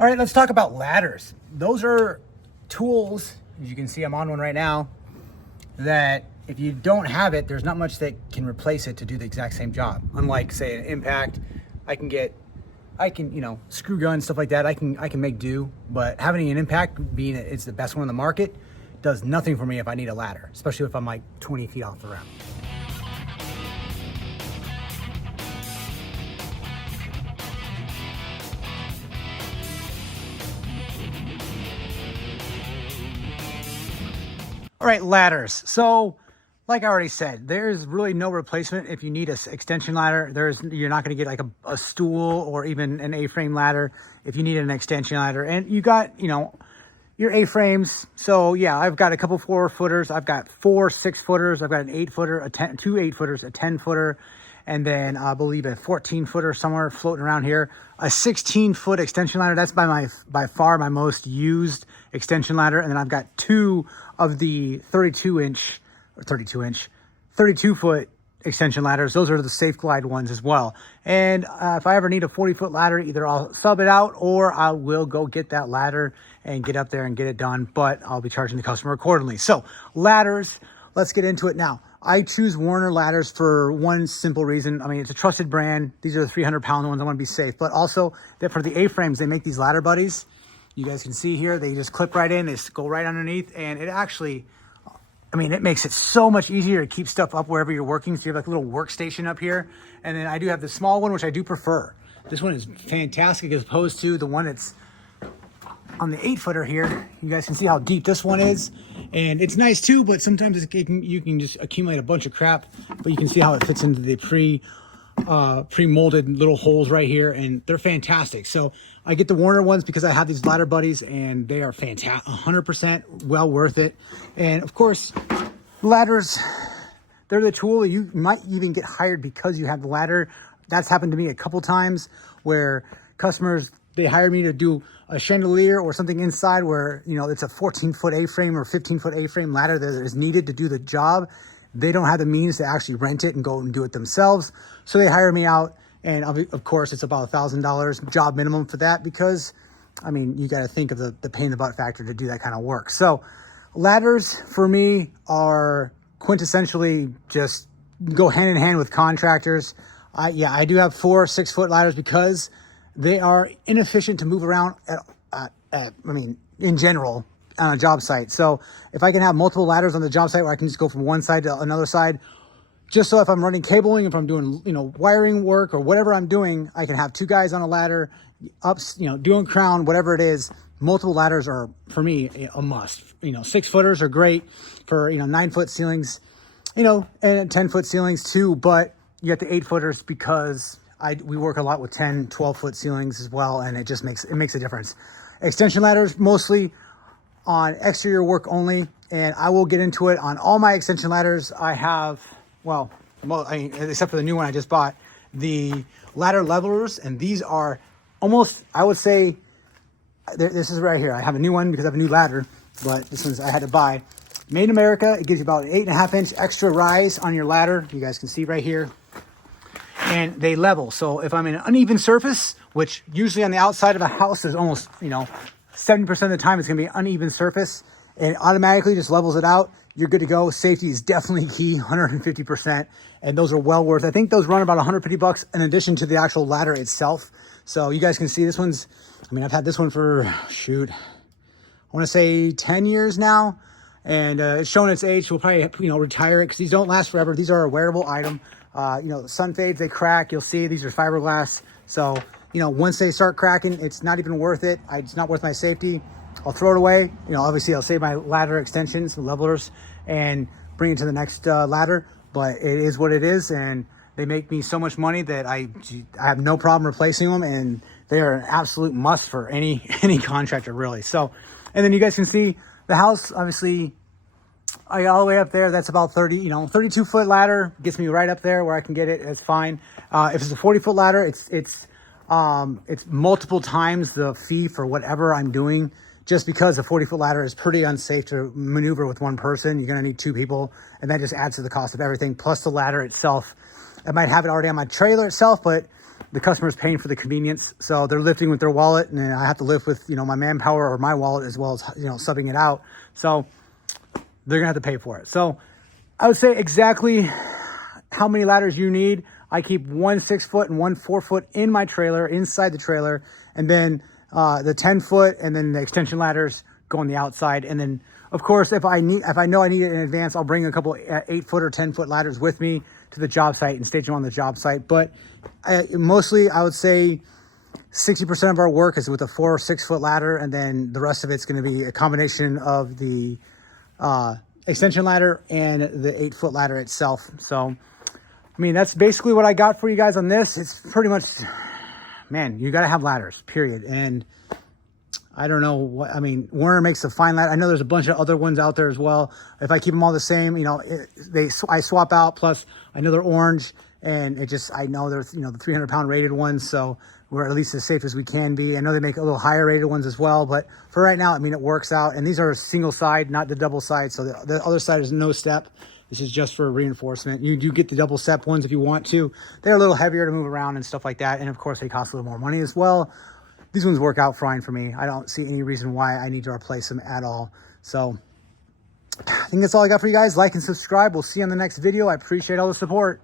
All right, let's talk about ladders. Those are tools, as you can see, I'm on one right now, that if you don't have it, there's not much that can replace it to do the exact same job. Unlike, say, an impact, I can, screw guns, stuff like that, I can make do, but having an impact, being it's the best one on the market, does nothing for me if I need a ladder, especially if I'm like 20 feet off the ground. All right, ladders. So, like I already said, there's really no replacement if you need an extension ladder. You're not going to get like a stool or even an A-frame ladder if you need an extension ladder. And you got, your A-frames. So yeah, I've got a couple 4-footers. I've got 4 6-footers. I've got an 8-footer, two 8-footers, a 10-footer, and then I believe a 14-footer somewhere floating around here. A 16-foot extension ladder. That's by far my most used extension ladder. And then I've got 2 of the 32-foot extension ladders. Those are the Safe Glide ones as well. And if I ever need a 40-foot ladder, either I'll sub it out or I will go get that ladder and get up there and get it done, but I'll be charging the customer accordingly. So ladders, let's get into it now. I choose Werner Ladders for one simple reason. I mean, it's a trusted brand. These are the 300-pound ones. I want to be safe, but also that for the A-frames, they make these ladder buddies. You guys can see here, they just clip right in, they just go right underneath, and it actually, it makes it so much easier to keep stuff up wherever you're working. So you have like a little workstation up here. And then I do have the small one, which I do prefer. This one is fantastic as opposed to the one that's on the 8-footer here. You guys can see how deep this one is. And it's nice too, but sometimes you can just accumulate a bunch of crap. But you can see how it fits into the pre-molded little holes right here, and they're fantastic. So I get the Werner ones because I have these ladder buddies, and they are fantastic, 100% well worth it. And of course, ladders, they're the tool. You might even get hired because you have the ladder. That's happened to me a couple times where customers, they hire me to do a chandelier or something inside where, it's a 14-foot A-frame or 15-foot A-frame ladder that is needed to do the job. They don't have the means to actually rent it and go and do it themselves. So they hire me out. And of course, it's about $1,000 job minimum for that because, you got to think of the pain in the butt factor to do that kind of work. So ladders for me are quintessentially just go hand in hand with contractors. I do have 4 6-foot ladders because they are inefficient to move around in general on a job site. So if I can have multiple ladders on the job site where I can just go from one side to another side, just so if I'm running cabling, if I'm doing, wiring work or whatever I'm doing, I can have 2 guys on a ladder, doing crown, whatever it is. Multiple ladders are, for me, a must. 6-footers are great for, 9-foot ceilings, and 10-foot ceilings too, but you got the 8-footers because we work a lot with 10, 12-foot ceilings as well, and it just makes a difference. Extension ladders, mostly on exterior work only, and I will get into it on all my extension ladders. I have, except for the new one I just bought, the ladder levelers, and these are almost, I would say, this is right here. I have a new one because I have a new ladder, but this one's I had to buy. Made in America. It gives you about an 8.5-inch extra rise on your ladder. You guys can see right here. And they level. So if I'm in an uneven surface, which usually on the outside of a house is almost, 70% of the time it's going to be an uneven surface, and it automatically just levels it out. You're good to go. Safety is definitely key, 150%. And those are well worth. I think those run about $150 in addition to the actual ladder itself. So you guys can see this one's, I've had this one for, I want to say 10 years now. And it's showing its age. We'll probably, retire it because these don't last forever. These are a wearable item. The sun fades, they crack. You'll see these are fiberglass. So, once they start cracking, it's not even worth it. It's not worth my safety. I'll throw it away. Obviously I'll save my ladder extensions, levelers, and bring it to the next ladder. But it is what it is, and they make me so much money that I have no problem replacing them, and they are an absolute must for any contractor, really. So, and then you guys can see the house, obviously, I got all the way up there. That's about 32-foot ladder gets me right up there where I can get it. It's fine. If it's a 40-foot ladder, it's multiple times the fee for whatever I'm doing, just because a 40-foot ladder is pretty unsafe to maneuver with one person. You're going to need 2 people, and that just adds to the cost of everything, plus the ladder itself. I might have it already on my trailer itself, but the customer's paying for the convenience. So they're lifting with their wallet, and then I have to lift with, you know, my manpower or my wallet, as well as, you know, subbing it out. So they're gonna have to pay for it. So I would say exactly how many ladders you need. I keep 1 6-foot and 1 4-foot in my trailer, inside the trailer, and then the 10-foot and then the extension ladders go on the outside. And then of course, if I know I need it in advance, I'll bring a couple 8-foot or 10-foot ladders with me to the job site and stage them on the job site. But mostly I would say 60% of our work is with a 4 or 6-foot ladder, and then the rest of it's going to be a combination of the extension ladder and the 8-foot ladder itself. So I mean, that's basically what I got for you guys on this. It's pretty much, man, you got to have ladders, period. And I don't know what, I mean, Werner makes a fine ladder. I know there's a bunch of other ones out there as well. If I keep them all the same, you know, I swap out. Plus, I know they're orange, and I know they're, you know, the 300-pound rated ones. So we're at least as safe as we can be. I know they make a little higher rated ones as well, but for right now, I mean, it works out. And these are single side, not the double side. So the other side is no step. This is just for reinforcement. You do get the double step ones if you want to. They're a little heavier to move around and stuff like that. And of course, they cost a little more money as well. These ones work out fine for me. I don't see any reason why I need to replace them at all. So I think that's all I got for you guys. Like and subscribe. We'll see you on the next video. I appreciate all the support.